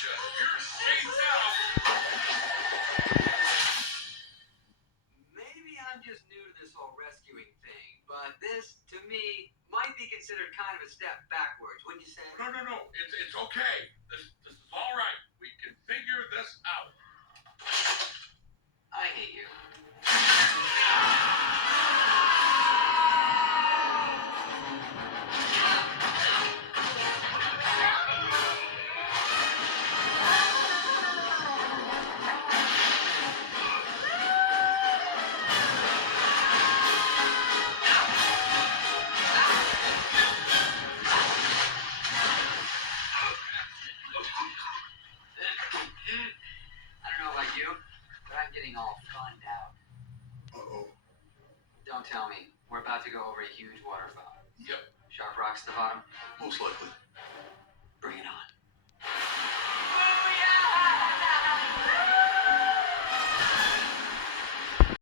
gotcha. You're safe now. Maybe I'm just new to this whole rescuing thing, but this, to me, might be considered kind of a step backwards, wouldn't you say? No. It's okay. This is all right. We can figure this out. I hate you. I don't know about you, but I'm getting all funned out. Uh-oh. Don't tell me. We're about to go over a huge waterfall. Yep, Sharp rocks at the bottom. most likely.